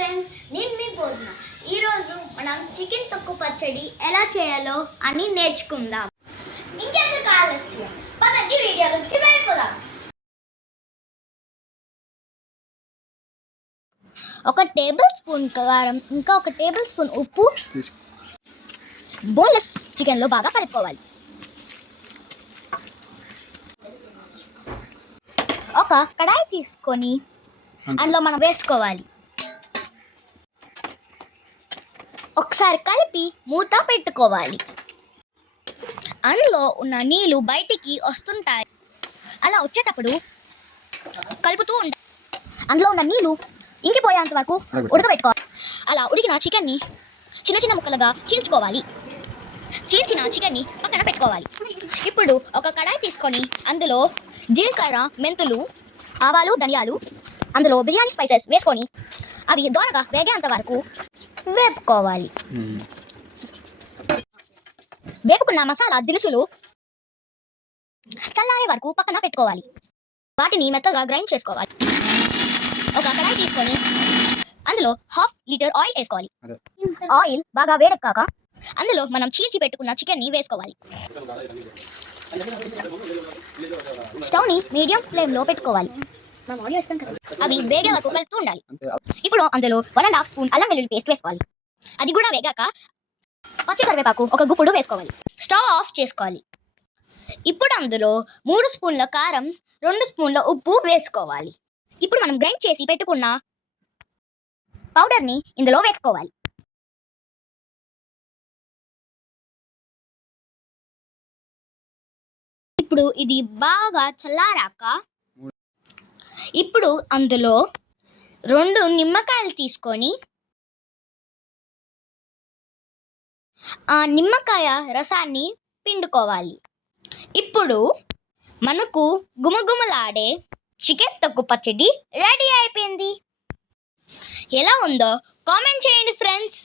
Friends, నేను మీ బోధన. ఈరోజు మనం చికెన్ తొక్కు పచ్చడి ఎలా చేయాలో అని నేర్చుకుందాం. ఇంకెందుకు ఆలస్యం, పదండి వీడియోలోకి వెళ్ళిపోదాం. ఒక టేబుల్ స్పూన్ కారం, ఇంకా ఒక టేబుల్ స్పూన్ ఉప్పు బోన్లెస్ చికెన్లో బాగా కలుపుకోవాలి. ఒక కడాయి తీసుకొని అందులో మనం వేసుకోవాలి. ఒకసారి కలిపి మూత పెట్టుకోవాలి. అందులో ఉన్న నీళ్లు బయటికి వస్తుంటాయి. అలా వచ్చేటప్పుడు కలుపుతూ ఉండాలి. అందులో ఉన్న నీళ్లు ఇంకిపోయేంత వరకు ఉడకబెట్టుకోవాలి. అలా ఉడికిన చికెన్ని చిన్న చిన్న ముక్కలుగా చీల్చుకోవాలి. చీల్చిన చికెన్ని పక్కన పెట్టుకోవాలి. ఇప్పుడు ఒక కడాయి తీసుకొని అందులో జీలకర్ర, మెంతులు, ఆవాలు, ధనియాలు, అందులో బిర్యానీ స్పైసెస్ వేసుకొని అవి దోరగా వేగేంత వరకు వేపుకోవాలి. వేపుకున్న మసాలా దినుసులు చల్లారే వరకు పక్కన పెట్టుకోవాలి. వాటిని మెత్తగా గ్రైండ్ చేసుకోవాలి. ఒక కడాయి తీసుకొని అందులో 1/2 లీటర్ ఆయిల్ వేసుకోవాలి. ఆయిల్ బాగా వేడెక్కాక అందులో మనం చీల్చి పెట్టుకున్న చికెన్ని వేసుకోవాలి. స్టవ్ని మీడియం ఫ్లేమ్లో పెట్టుకోవాలి. అవి వేగే వరకు కలుపుతూ ఉండాలి. ఇప్పుడు అందులో 1.5 స్పూన్ అల్లం వెల్లుల్లి పేస్ట్ వేసుకోవాలి. అది కూడా వేగాక పచ్చి కరివేపాకు ఒక గుప్పుడు వేసుకోవాలి. స్టవ్ ఆఫ్ చేసుకోవాలి. ఇప్పుడు అందులో 3 స్పూన్ల కారం, 2 స్పూన్ల ఉప్పు వేసుకోవాలి. ఇప్పుడు మనం గ్రైండ్ చేసి పెట్టుకున్న పౌడర్ని ఇందులో వేసుకోవాలి. ఇప్పుడు ఇది బాగా చల్లారాక ఇప్పుడు అందులో 2 నిమ్మకాయలు తీసుకొని ఆ నిమ్మకాయ రసాన్ని పిండుకోవాలి. ఇప్పుడు మనకు గుమగుమలాడే చికెన్ తొక్కు పచ్చడి రెడీ అయిపోయింది. ఎలా ఉందో కామెంట్ చేయండి ఫ్రెండ్స్.